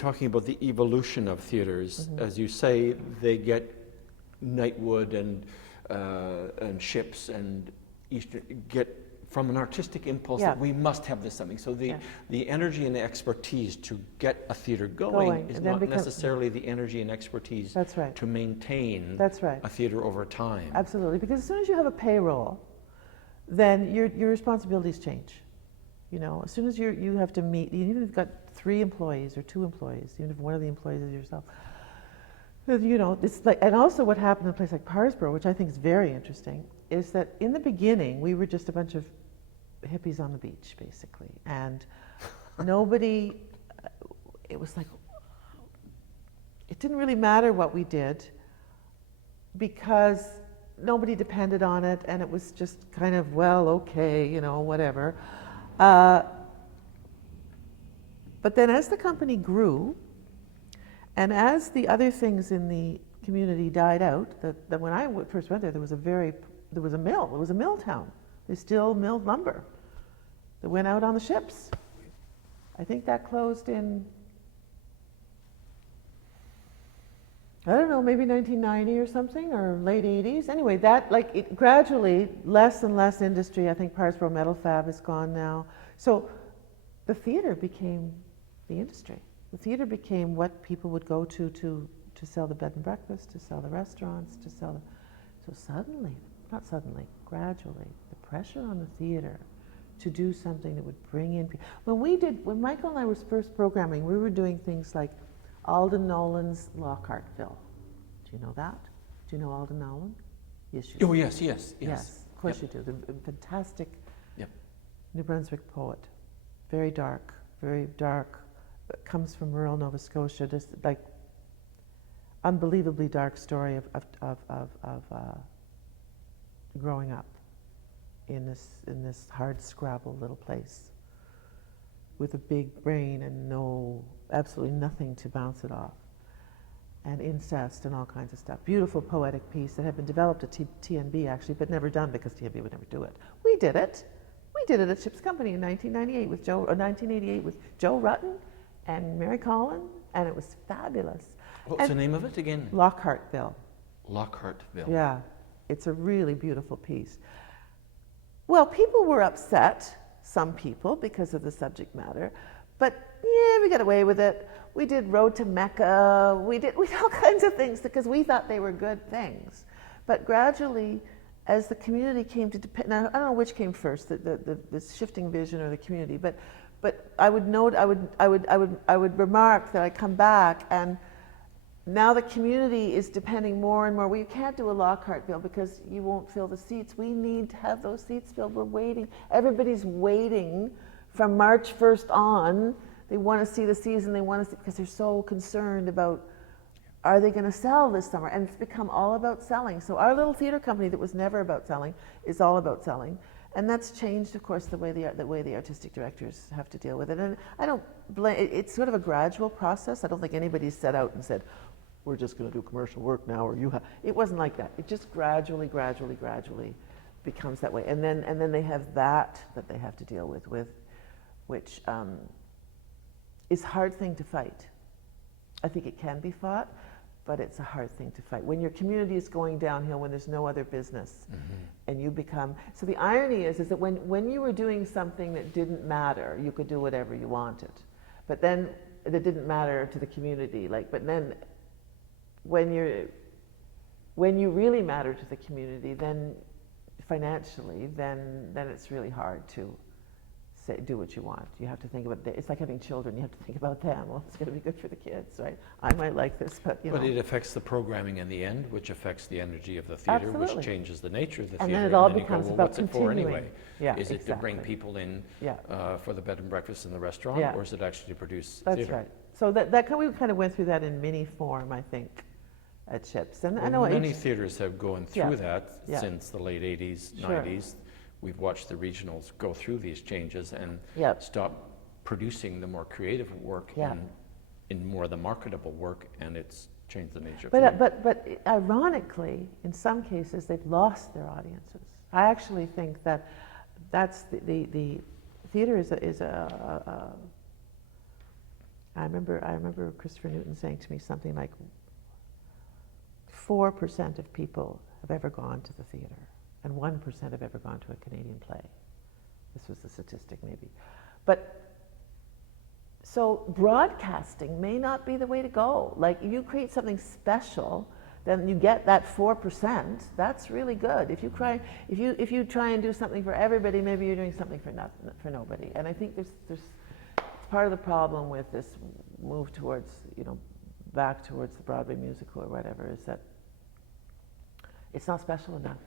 talking about the evolution of theaters. As you say, they get Nightwood and Ships and Eastern get from an artistic impulse that we must have this something. So the energy and the expertise to get a theater going is not necessarily the energy and expertise to maintain a theater over time. Absolutely, because as soon as you have a payroll, then your responsibilities change. You know, as soon as you have to meet, even if you've got 3 employees or 2 employees, even if one of the employees is yourself, you know, it's like, and also what happened in a place like Parsboro, which I think is very interesting, is that in the beginning we were just a bunch of hippies on the beach, basically, and nobody, it was like, it didn't really matter what we did because nobody depended on it, and it was just kind of, well, okay, you know, whatever. But then as the company grew, and as the other things in the community died out, that when I first went there, there was a mill, it was a mill town. They still milled lumber that went out on the ships. I think that closed in, I don't know, maybe 1990 or something, or late 80s. Anyway, that, like, it gradually, less and less industry. I think Parsboro Metal Fab is gone now. So the theater became the industry. The theater became what people would go to sell the bed and breakfast, to sell the restaurants, to sell the, so suddenly, not suddenly, gradually, the pressure on the theater to do something that would bring in people. When Michael and I was first programming, we were doing things like Alden Nolan's Lockhartville. Do you know that? Do you know Alden Nolan? Yes, you do. Oh, yes, yes, yes. Yes, of course you do. The fantastic New Brunswick poet. Very dark, comes from rural Nova Scotia, just like unbelievably dark story of growing up in this hard scrabble little place with a big brain and absolutely nothing to bounce it off, and incest and all kinds of stuff. Beautiful poetic piece that had been developed at TNB actually, but never done because TNB would never do it. We did it at Ship's Company in 1998 with 1988 with Joe Rutten and Mary Collin, and it was fabulous. What's the name of it again? Lockhartville. Lockhartville. Yeah, it's a really beautiful piece. Well, people were upset, some people, because of the subject matter, but yeah, we got away with it. We did Road to Mecca, we did all kinds of things because we thought they were good things. But gradually, as the community came to depend, now I don't know which came first, the shifting vision or the community, but I would remark that I come back and now the community is depending more and more. We can't do a Lockhartville because you won't fill the seats. We need to have those seats filled. We're waiting. Everybody's waiting from March 1st on. They want to see the season. They want to see, because they're so concerned about, are they going to sell this summer? And it's become all about selling. So our little theater company that was never about selling is all about selling. And that's changed, of course, the way the artistic directors have to deal with it. And I don't blame, it's sort of a gradual process. I don't think anybody's set out and said, we're just going to do commercial work now, or you have. It wasn't like that. It just gradually becomes that way. And then they have that they have to deal with which is a hard thing to fight. I think it can be fought, but it's a hard thing to fight. When your community is going downhill, when there's no other business, and you become, so the irony is that when you were doing something that didn't matter, you could do whatever you wanted. But then, that didn't matter to the community, but then, when you really matter to the community, then financially, then it's really hard to do what you want. You have to think about it's like having children. You have to think about them. Well, it's going to be good for the kids, right? I might like this, but you know. But it affects the programming in the end, which affects the energy of the theater, Absolutely. Which changes the nature of the and theater. Then it all and then becomes you go, well, about what's continuing. it for anyway? Yeah, is it to bring people in for the bed and breakfast in the restaurant, or is it actually to produce That's theater? Right. So we kind of went through that in mini form, I think, at Ships. And I know many theaters have gone through that since the late 80s, 90s. We've watched the regionals go through these changes and stop producing the more creative work in more the marketable work, and it's changed the nature of it. But ironically, in some cases, they've lost their audiences. I actually think that's the theater is I remember Christopher Newton saying to me something like 4% of people have ever gone to the theater, and 1% have ever gone to a Canadian play. This was the statistic, maybe. But so broadcasting may not be the way to go. Like, you create something special, then you get that 4%. That's really good. If you try and do something for everybody, maybe you're doing something for nobody. And I think there's part of the problem with this move towards, back towards the Broadway musical or whatever, is that it's not special enough.